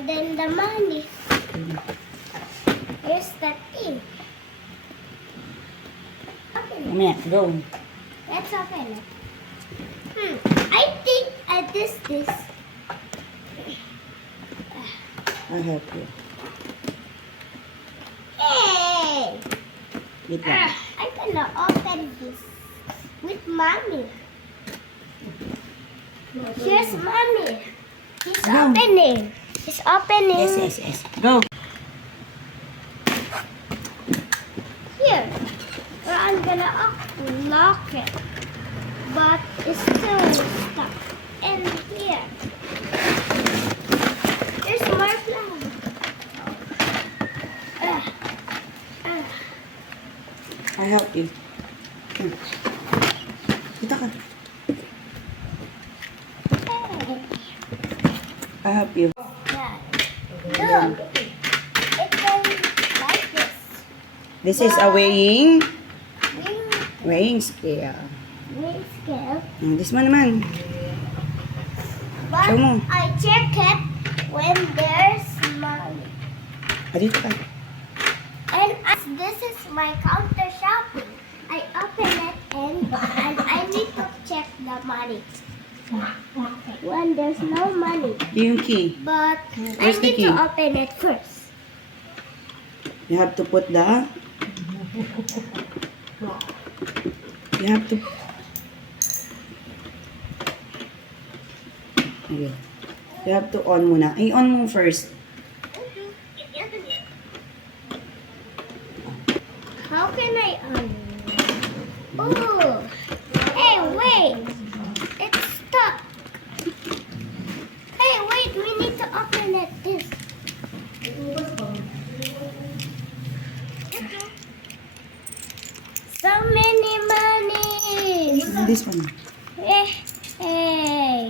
And then the money. Here's the thing. Open it. Mamaya, go. Let's open it. I think this. I'll help you. Hey! Wait lang. I'm gonna open this with mommy. Here's mommy. He's Go. opening. He's opening. Yes. Go. Here. I'm gonna lock it. But it's still stuck. And here. There's more flour. I'll help you. Kita ka. Hey. I'll help you. Yeah. Look. It goes like this. This is a weighing Ring scale. scale. This one naman. But Show mo. I check it when there's money. Dito ka. And as this is my counter shopping, I open it and I need to check the money. When there's no money. Yung key. But Where's I the need key? to open it first. You have to put the... You have to... Okay. You have to on muna. Ay, on mo first. How can I Oh! Hey, wait! It's stuck. Hey, wait! We need to open it this. So many monies! This one. Hey!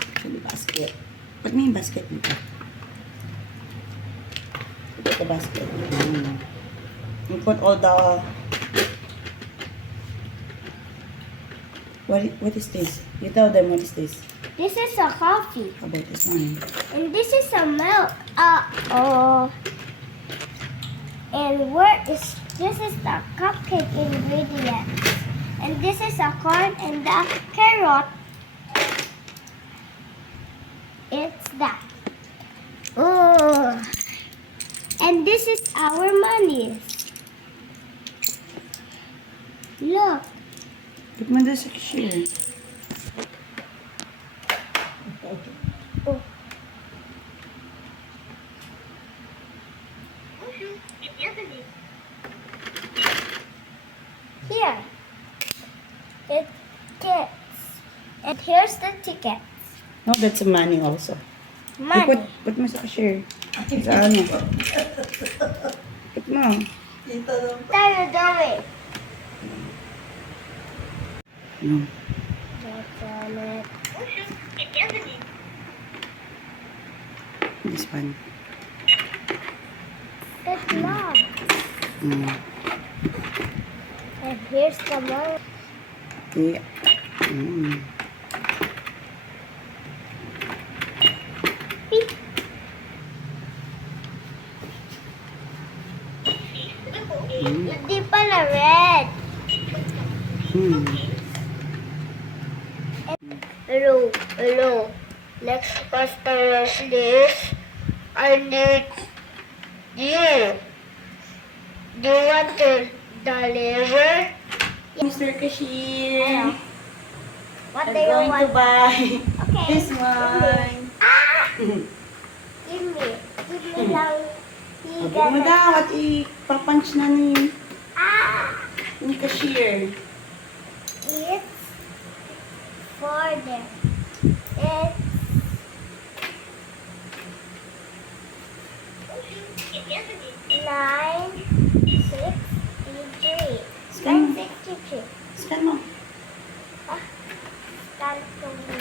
Actually, basket. Put mo yung basket nito. Put the basket. You put all the... What is this? You tell them what is this. This is a coffee. How about this one? And this is a milk. And this is the cupcake ingredients. And this is a corn and the carrot. It's that. Oh. And this is our money. Look. Put mo doon sa cashier. Oh. Here. It gets. And here's the tickets. No, that's a money also. Money. Ay, put mo sa cashier. Sa ano? Put mo. Tayo dami. No. That's on it. This one. It's not. Mm. And here's the money. Yeah. Mm. Beep. Hindi pala red. Mm. Hello. Next customer list. I need you. Do you want to deliver? Mr. Cashier, What I'm do you going to want? buy Okay. this one. Ah! Give me lang. Huwag mo daw at ipapunch na ni cashier. It's for them. It's 963. Scan. 963. Scan mo. Scan to me.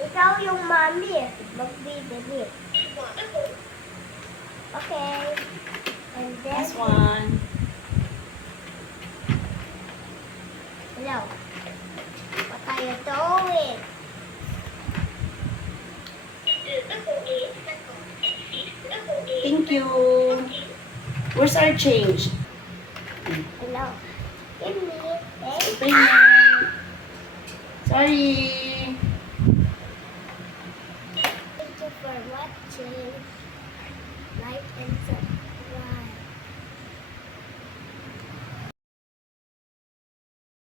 Ikaw yung mommy eh. Magbibili. Okay. And then, This one. you're doing? Thank you. Where's our change? Hello. Give me. Open na. Sorry. Thank you for watching. Like and subscribe.